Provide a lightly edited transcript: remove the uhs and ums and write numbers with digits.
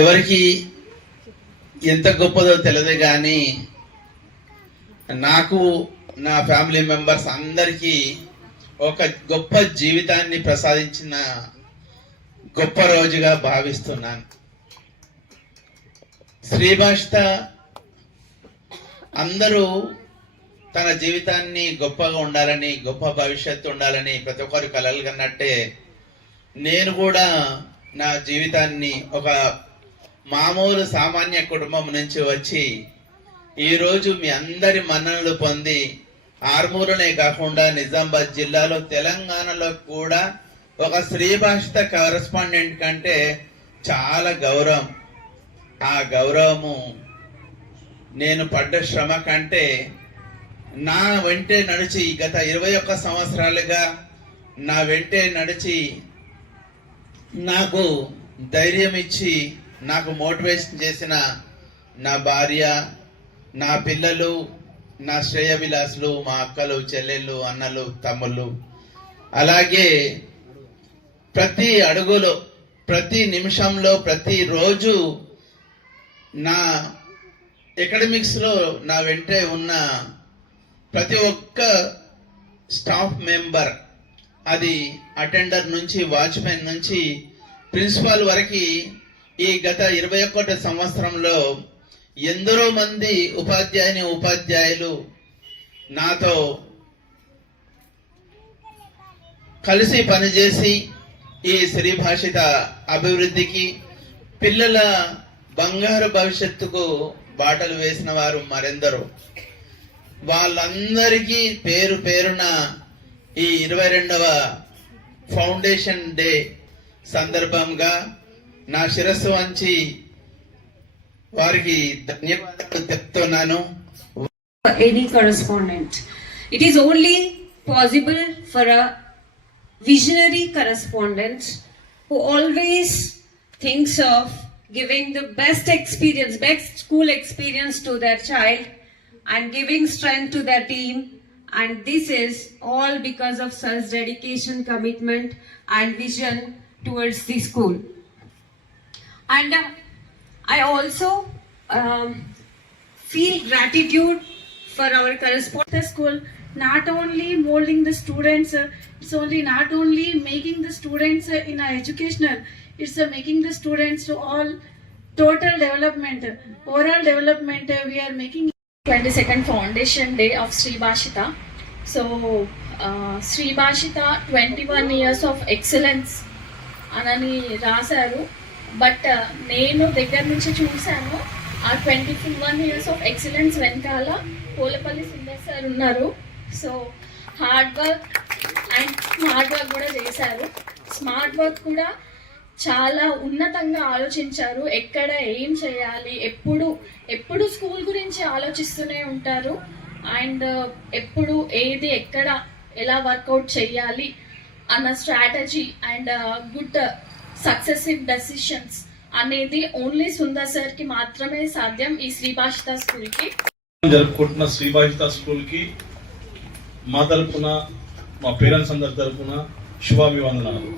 ఎవరికి ఎంత గొప్పదో తెలియదు కానీ నాకు నా ఫ్యామిలీ మెంబర్స్ అందరికీ ఒక గొప్ప జీవితాన్ని ప్రసాదించిన గొప్ప రోజుగా భావిస్తున్నాను. శ్రీభాషిత అందరూ తన జీవితాన్ని గొప్పగా ఉండాలని, గొప్ప భవిష్యత్తు ఉండాలని ప్రతి ఒక్కరు కలలు కన్నట్టే నేను కూడా నా జీవితాన్ని ఒక మామూలు సామాన్య కుటుంబం నుంచి వచ్చి ఈరోజు మీ అందరి మన్ననలు పొంది ఆర్మూరునే కాకుండా నిజామాబాద్ జిల్లాలో తెలంగాణలో కూడా ఒక శ్రీభాషిత కరెస్పాండెంట్ కంటే చాలా గౌరవం. ఆ గౌరవము నేను పడ్డ శ్రమ కంటే నా వెంటే నడిచి గత 21 సంవత్సరాలుగా నా వెంటే నడిచి నాకు ధైర్యం ఇచ్చి నాకు మోటివేషన్ చేసిన నా భార్య, నా పిల్లలు, నా శ్రేయభిలాసులు, మా అక్కలు, చెల్లెళ్ళు, అన్నలు, తమ్ముళ్ళు, అలాగే ప్రతి అడుగులో, ప్రతి నిమిషంలో, ప్రతిరోజు నా ఎకడమిక్స్లో నా వెంటే ఉన్న ప్రతి ఒక్క స్టాఫ్ మెంబర్, అది అటెండర్ నుంచి వాచ్మెన్ నుంచి ప్రిన్సిపాల్ వరకు ఈ గత 21 సంవత్సరంలో ఎందరో మంది ఉపాధ్యాయులు నాతో కలిసి పనిచేసి ఈ శ్రీభాషిత అభివృద్ధికి, పిల్లల బంగారు భవిష్యత్తుకు బాటలు వేసిన వారు మరెందరో. వాళ్ళందరికీ పేరు పేరున ఈ 22వ ఫౌండేషన్ డే సందర్భంగా నా శిరస్సు వంచి వారికి ధన్యవాదాలు చెప్తున్నాను. Any correspondent, it is only possible for a visionary correspondent who always thinks of giving the best experience, best school experience to their child and giving strength to their team, and this is all because of such dedication, commitment and vision towards the school. And I also feel gratitude for our correspondent school, not only molding the students, it's only not only making the students in a educational, it's making the students to all total development, overall development. We are making 22nd Foundation Day of Sri Bhashita. So Sri Bhashita 21 years of excellence anani rasaru, but నేను దగ్గర నుంచి చూశాను ఆ 21 years of excellence వెనకాల Polapalli Sundar sir ఉన్నారు. So hard work and smart work కూడా చేశారు. Smart work కూడా చాలా ఉన్నతంగా ఆలోచించారు. ఎక్కడ ఏం చేయాలి, ఎప్పుడు స్కూల్ గురించి ఆలోచిస్తూనే ఉంటారు. అండ్ ఎప్పుడు ఏది ఎక్కడ ఎలా వర్కౌట్ చేయాలి అన్న strategy and good successive decisions అనేది ఓన్లీ సుందర్ సార్ కి మాత్రమే సాధ్యం. ఈ శ్రీభాషిత స్కూల్ కి జరుపుకుంటున్న శ్రీభాషిత స్కూల్ కి మా తరపున, మా పేరెంట్స్ అందరి తరపున శుభాభివందనాలు.